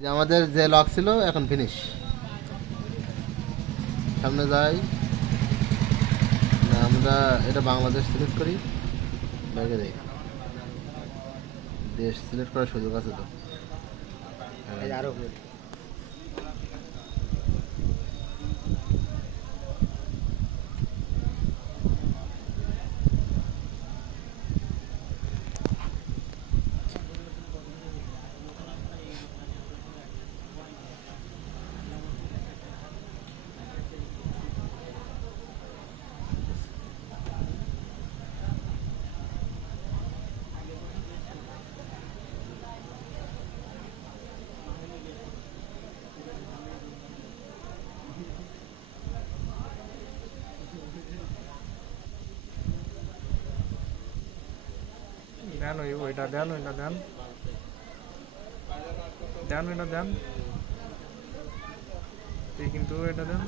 যে আমাদের যে লক ছিল এখন ফিনিশ। সামনে যাই না, আমরা এটা বাংলাদেশ সিলেক্ট করি, ব্যাগে যাই। দেশ সিলেক্ট করার সুযোগ আছে তো। আরো দেন, ওইটা দেন, ওইটা দেন, দেন, ওইটা দেন, তুই কিন্তু এটা দেন।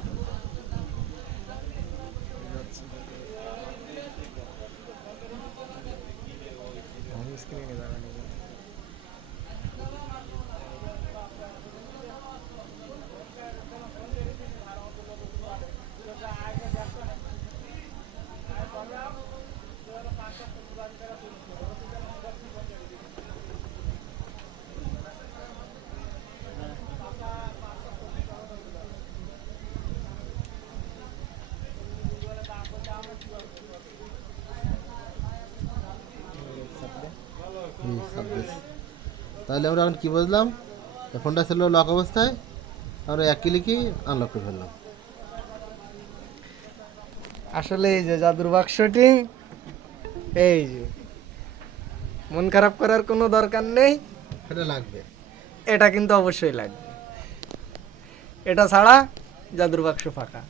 হোম স্ক্রিনে যাবেন। তাহলে আমরা এখন কি বুঝলাম, ফোনটা ছিল লক অবস্থায়, আমরা এক ক্লিকই আনলক করে ফেললাম। আসলে এই যে জাদুর বাক্সটি, এই যে মন খারাপ করার কোনো দরকার নেই, এটা লাগবে, এটা কিন্তু অবশ্যই লাগবে। এটা ছাড়া জাদুর বাক্স ফাঁকা।